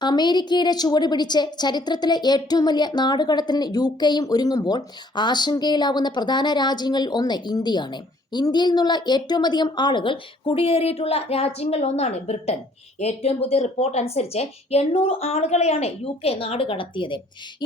അമേരിക്കയുടെ ചുവട് പിടിച്ച് ചരിത്രത്തിലെ ഏറ്റവും വലിയ നാടുകടത്തിന് യു കെയും ഒരുങ്ങുമ്പോൾ ആശങ്കയിലാവുന്ന പ്രധാന രാജ്യങ്ങളിൽ ഒന്ന് ഇന്ത്യയാണ്. ഇന്ത്യയിൽ നിന്നുള്ള ഏറ്റവും അധികം ആളുകൾ കുടിയേറിയിട്ടുള്ള രാജ്യങ്ങളിൽ ഒന്നാണ് ബ്രിട്ടൻ. ഏറ്റവും പുതിയ റിപ്പോർട്ട് അനുസരിച്ച് എണ്ണൂറ് ആളുകളെയാണ് യു കെ നാട് കടത്തിയത്.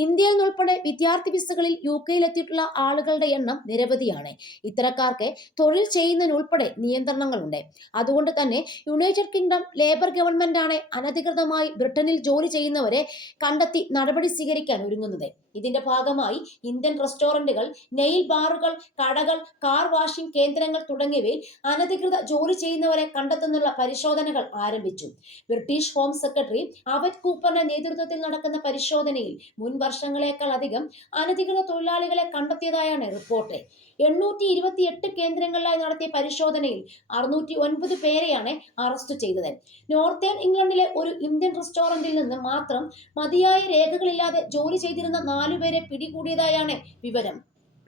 ഇന്ത്യയിൽ നിന്നുൾപ്പെടെ വിദ്യാർത്ഥി വിസകളിൽ യു കെയിലെത്തിയിട്ടുള്ള ആളുകളുടെ എണ്ണം നിരവധിയാണ്. ഇത്തരക്കാർക്ക് തൊഴിൽ ചെയ്യുന്നതിനുൾപ്പെടെ നിയന്ത്രണങ്ങളുണ്ട്. അതുകൊണ്ട് തന്നെ യുണൈറ്റഡ് കിങ്ഡം ലേബർ ഗവൺമെന്റ് ആണ് അനധികൃതമായി ബ്രിട്ടനിൽ ജോലി ചെയ്യുന്നവരെ കണ്ടെത്തി നടപടി സ്വീകരിക്കാൻ ഒരുങ്ങുന്നത്. ഇതിന്റെ ഭാഗമായി ഇന്ത്യൻ റെസ്റ്റോറന്റുകൾ നെയിൽ ബാറുകൾ കടകൾ കാർ വാഷിംഗ് കേന്ദ്രങ്ങൾ തുടങ്ങിയവയിൽ അനധികൃത ജോലി ചെയ്യുന്നവരെ കണ്ടെത്തുന്നുള്ള പരിശോധനകൾ ആരംഭിച്ചു. ബ്രിട്ടീഷ് ഹോം സെക്രട്ടറി അവറ്റ് കൂപ്പറിന്റെ നേതൃത്വത്തിൽ നടക്കുന്ന പരിശോധനയിൽ മുൻ വർഷങ്ങളെക്കാൾ അധികം അനധികൃത തൊഴിലാളികളെ കണ്ടെത്തിയതായാണ് റിപ്പോർട്ട്. എണ്ണൂറ്റി ഇരുപത്തി എട്ട് കേന്ദ്രങ്ങളിലായി നടത്തിയ പരിശോധനയിൽ അറുന്നൂറ്റി ഒൻപത് പേരെയാണ് അറസ്റ്റ് ചെയ്തത്. നോർത്തേൺ ഇംഗ്ലണ്ടിലെ ഒരു ഇന്ത്യൻ റെസ്റ്റോറന്റിൽ നിന്ന് മാത്രം മതിയായ രേഖകളില്ലാതെ ജോലി ചെയ്തിരുന്ന നാലുപേരെ പിടികൂടിയതായാണ് വിവരം.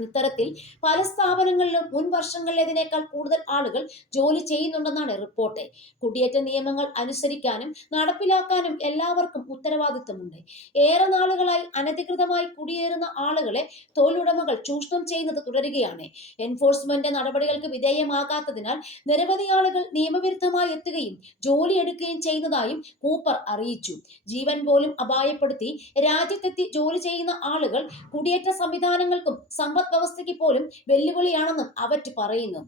ഇത്തരത്തിൽ പല സ്ഥാപനങ്ങളിലും മുൻ വർഷങ്ങളിലേതിനേക്കാൾ കൂടുതൽ ആളുകൾ ജോലി ചെയ്യുന്നുണ്ടെന്നാണ് റിപ്പോർട്ട്. കുടിയേറ്റ നിയമങ്ങൾ അനുസരിക്കാനും നടപ്പിലാക്കാനും എല്ലാവർക്കും ഉത്തരവാദിത്തമുണ്ട്. ഏറെ നാളുകളായി അനധികൃതമായി കുടിയേറുന്ന ആളുകളെ തൊഴിലുടമകൾ ചൂഷണം ചെയ്യുന്നത് തുടരുകയാണ്. എൻഫോഴ്സ്മെന്റ് നടപടികൾക്ക് വിധേയമാകാത്തതിനാൽ നിരവധി ആളുകൾ നിയമവിരുദ്ധമായി എത്തുകയും ജോലി എടുക്കുകയും ചെയ്യുന്നതായും കൂപ്പർ അറിയിച്ചു. ജീവൻ പോലും അപായപ്പെടുത്തി രാജ്യത്തെത്തി ജോലി ചെയ്യുന്ന ആളുകൾ കുടിയേറ്റ സംവിധാനങ്ങൾക്കും സമ്പദ് വ്യവസ്ഥയ്ക്ക് പോലും വെല്ലുവിളിയാണെന്നും അവറ്റ് പറയുന്നു.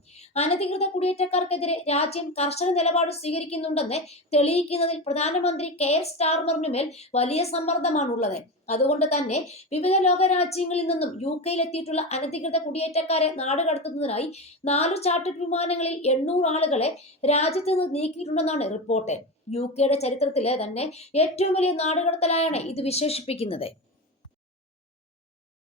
അനധികൃത കുടിയേറ്റക്കാർക്കെതിരെ രാജ്യം കർശന നിലപാട് സ്വീകരിക്കുന്നുണ്ടെന്ന് തെളിയിക്കുന്നതിൽ പ്രധാനമന്ത്രി കെ കെയർ സ്റ്റാർമറിനുമേൽ വലിയ സമ്മർദ്ദമാണുള്ളത്. അതുകൊണ്ട് തന്നെ വിവിധ ലോക രാജ്യങ്ങളിൽ നിന്നും യു കെയിലെത്തിയിട്ടുള്ള അനധികൃത കുടിയേറ്റക്കാരെ നാടുകടത്തുന്നതിനായി നാലു ചാർട്ടർ വിമാനങ്ങളിൽ എണ്ണൂറ് ആളുകളെ രാജ്യത്ത് നിന്ന് നീക്കിയിട്ടുണ്ടെന്നാണ് റിപ്പോർട്ട്. യു കെയുടെ ചരിത്രത്തിലെ തന്നെ ഏറ്റവും വലിയ നാടുകടത്തലായാണ് ഇത് വിശേഷിപ്പിക്കുന്നത്.